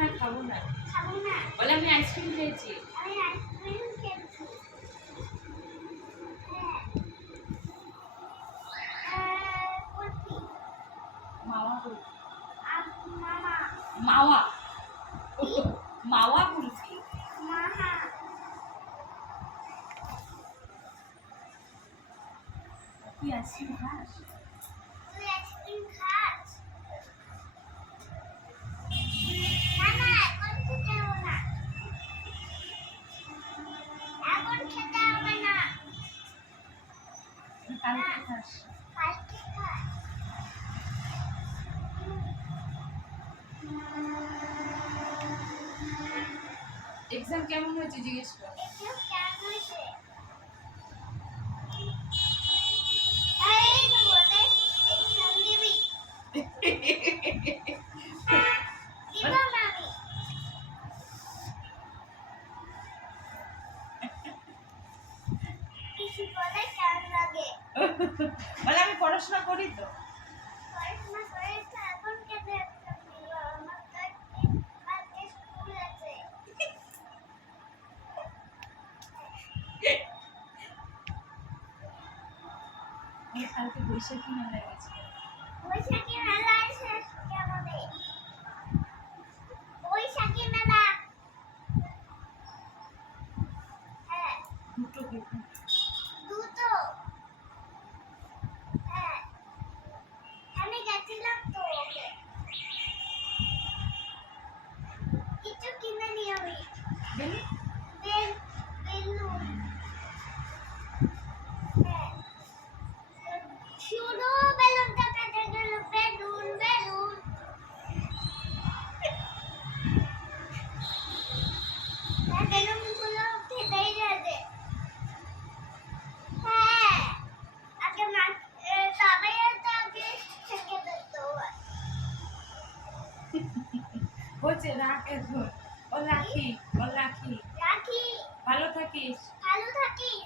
না খাবো না। খাবো না। বলে আমি আইসক্রিম খেয়েছি। আমি আইসক্রিম খেয়েছি। কুলফি। মাওয়া কুলফি। মামা। মাওয়া। মাওয়া কুলফি। মাহা। তুই আইসক্রিম খাস? তুই আইসক্রিম খাস? না না, এখন খেতে হবে না। এখন খেতে হবে না। তুই কালকে খাস? কালকে খাস। এক্সাম কেমন হয়েছে জিজ্ঞেস কর। এক্সাম কেমন হয়েছে? এই তো বলে এক্সাম দিবি। দিব না আমি। কিছু বলে কেমন লাগে? বলে আমি পড়াশোনা করি তো। পড়াশোনা করে তো এখন কেন এক্সাম দিব? আমার কালকে স্কুল আছে। কালকে বৈশাখী মেলা গেছে। বৈশাখী মেলা আছে আজকে আমাদের। বৈশাখী মেলা। হ্যাঁ, দুটো দুটো। দুটো। হ্যাঁ, আমি গেছিলাম তো ওকে। কিছু কিনে নিয়ে আমি। বেলুন? বেলুন। হ্যাঁ, শুধু বেলুনটা কেটে গেল। Balloon balloon. হ্যাঁ, বেলুনগুলো ফেটেই যাবে। হ্যাঁ, আগে সবাই তো আগে থেকে দেখতো। হচ্ছে রাখ এখন। ও রাখি। রাখি। ভালো থাকিস। ভালো থাকিস।